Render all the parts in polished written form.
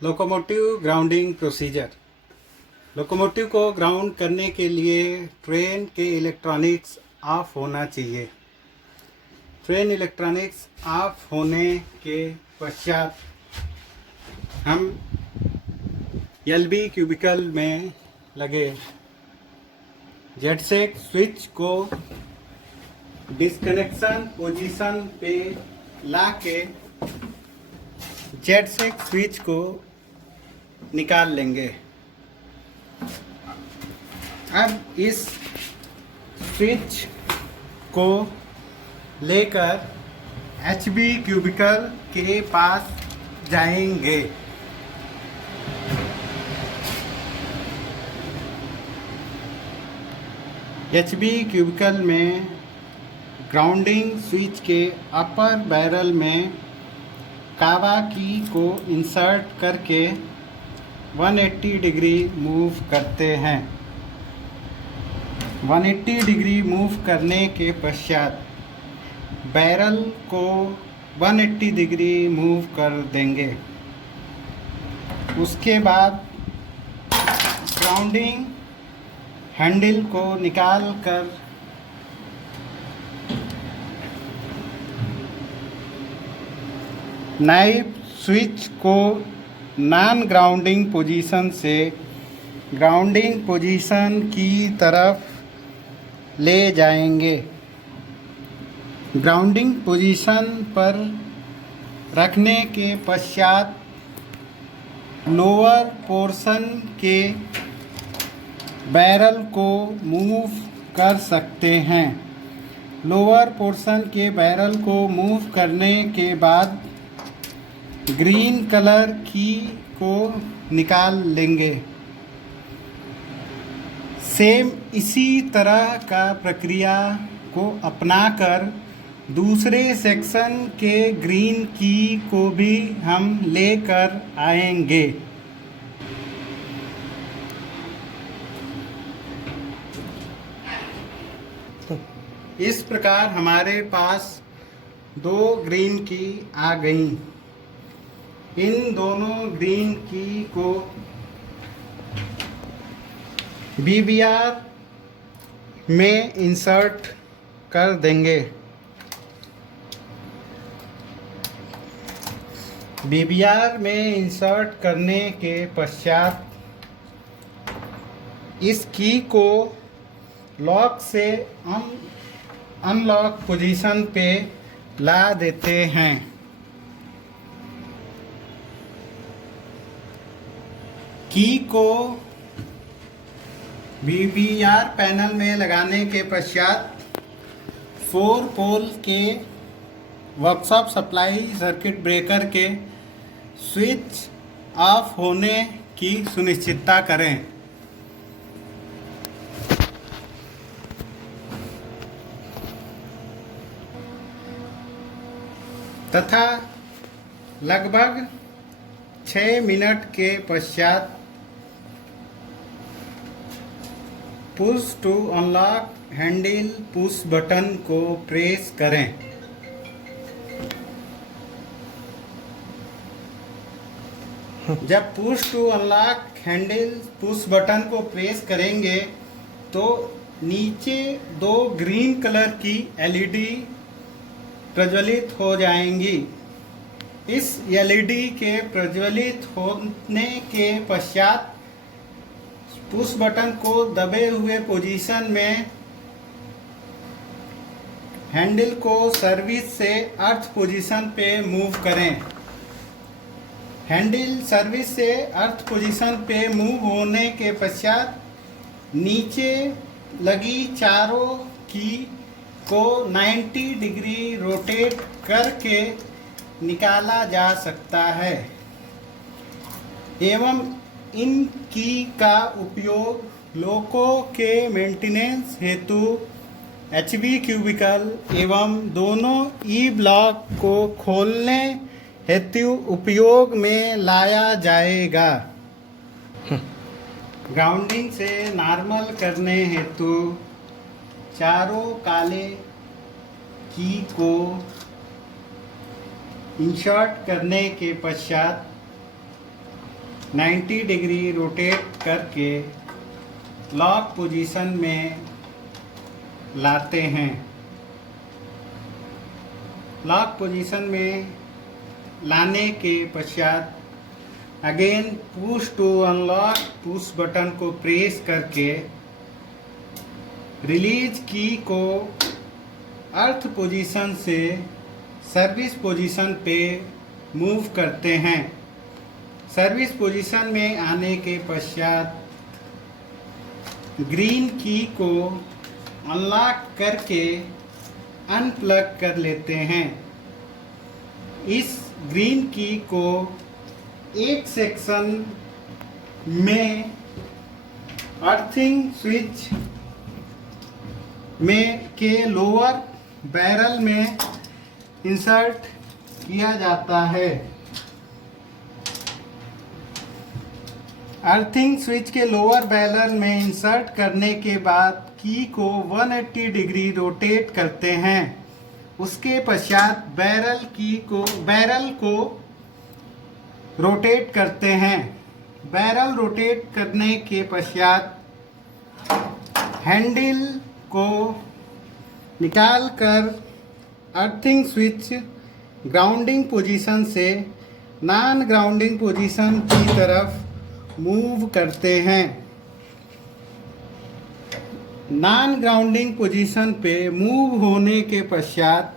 Locomotive grounding procedure. Locomotive को ground करने के लिए ट्रेन के इलेक्ट्रॉनिक्स ऑफ होना चाहिए। ट्रेन इलेक्ट्रॉनिक्स ऑफ होने के पश्चात हम एलबी क्यूबिकल में लगे जेटसेक स्विच को डिस्कनेक्शन पोजीशन पे लाके जेटसेक स्विच को निकाल लेंगे। अब इस स्विच को लेकर एचबी क्यूबिकल के पास जाएंगे। एचबी क्यूबिकल में ग्राउंडिंग स्विच के अपर बैरल में कावा की को इंसर्ट करके 180 डिग्री मूव करते हैं। 180 डिग्री मूव करने के पश्चात बैरल को 180 डिग्री मूव कर देंगे। उसके बाद ग्राउंडिंग हैंडल को निकाल कर नाइफ स्विच को नॉन ग्राउंडिंग पोजीशन से ग्राउंडिंग पोजीशन की तरफ ले जाएंगे। ग्राउंडिंग पोजीशन पर रखने के पश्चात लोअर पोर्शन के बैरल को मूव कर सकते हैं। लोअर पोर्शन के बैरल को मूव करने के बाद ग्रीन कलर की को निकाल लेंगे। सेम इसी तरह का प्रक्रिया को अपनाकर दूसरे सेक्शन के ग्रीन की को भी हम लेकर आएंगे। इस प्रकार हमारे पास दो ग्रीन की आ गई। इन दोनों ग्रीन की को बीबीआर में इंसर्ट कर देंगे। बीबीआर में इंसर्ट करने के पश्चात इस की को लॉक से अनलॉक पोजीशन पे ला देते हैं। की को बीबीआर पैनल में लगाने के पश्चात 4 पोल के वर्कशॉप सप्लाई सर्किट ब्रेकर के स्विच ऑफ होने की सुनिश्चितता करें। तथा लगभग 6 मिनट के पश्चात push to unlock handle push button को प्रेस करें। जब push to unlock handle push button को प्रेस करेंगे तो नीचे 2 ग्रीन कलर की एलईडी प्रज्वलित हो जाएंगी। इस एलईडी के प्रज्वलित होने के पश्चात पुश बटन को दबे हुए पोजीशन में हैंडल को सर्विस से अर्थ पोजीशन पे मूव करें। हैंडल सर्विस से अर्थ पोजीशन पे मूव होने के पश्चात नीचे लगी चारों की को 90 डिग्री रोटेट करके निकाला जा सकता है एवं इन की का उपयोग लोको के मेंटेनेंस हेतु एचबी क्यूबिकल एवं दोनों ई ब्लॉक को खोलने हेतु उपयोग में लाया जाएगा। ग्राउंडिंग से नॉर्मल करने हेतु चारों काले की को इंसर्ट करने के पश्चात 90 डिग्री रोटेट करके लॉक पोजीशन में लाते हैं। लॉक पोजीशन में लाने के पश्चात again push to unlock push button को प्रेस करके रिलीज की को अर्थ पोजीशन से सर्विस पोजीशन पे मूव करते हैं। सर्विस पोजीशन में आने के पश्चात ग्रीन की को अनलॉक करके अनप्लग कर लेते हैं। इस ग्रीन की को एक सेक्शन में अर्थिंग स्विच में के लोअर बैरल में इंसर्ट किया जाता है। अर्थिंग स्विच के लोअर बैरल में इंसर्ट करने के बाद की को 180 डिग्री रोटेट करते हैं। उसके पश्चात बैरल को रोटेट करते हैं। बैरल रोटेट करने के पश्चात हैंडल को निकालकर अर्थिंग स्विच ग्राउंडिंग पोजीशन से नॉन ग्राउंडिंग पोजीशन की तरफ मूव करते हैं। नॉन ग्राउंडिंग पोजीशन पे मूव होने के पश्चात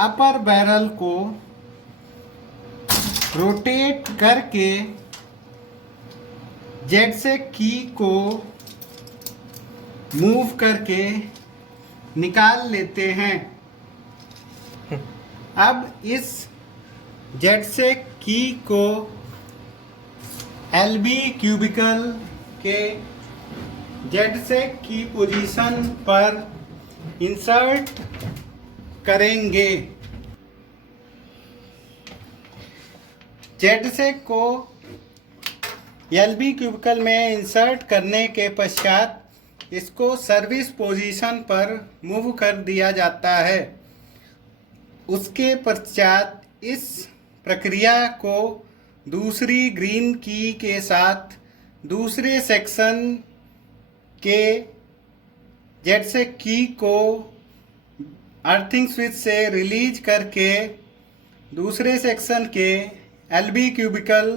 अपर बैरल को रोटेट करके जेडसेक की को मूव करके निकाल लेते हैं। अब इस जेडसेक की को एलबी क्यूबिकल के जेडसेक की पोजीशन पर इंसर्ट करेंगे। जेडसेक को एलबी क्यूबिकल में इंसर्ट करने के पश्चात इसको सर्विस पोजीशन पर मूव कर दिया जाता है। उसके पश्चात इस प्रक्रिया को दूसरी ग्रीन की के साथ दूसरे सेक्शन के जेडसेक की को अर्थिंग स्विच से रिलीज करके दूसरे सेक्शन के एलबी क्यूबिकल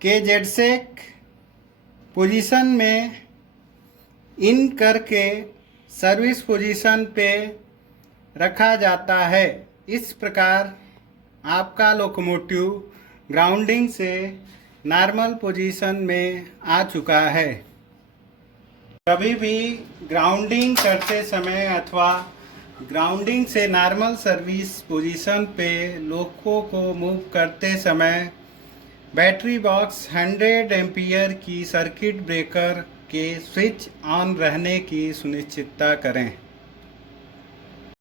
के जेडसेक पोजीशन में इन करके सर्विस पोजीशन पे रखा जाता है। इस प्रकार आपका लोकोमोटिव ग्राउंडिंग से नॉर्मल पोजीशन में आ चुका है। कभी भी ग्राउंडिंग करते समय अथवा ग्राउंडिंग से नॉर्मल सर्विस पोजीशन पे लोको को मूव करते समय बैटरी बॉक्स 100 एम्पीयर की सर्किट ब्रेकर के स्विच ऑन रहने की सुनिश्चितता करें।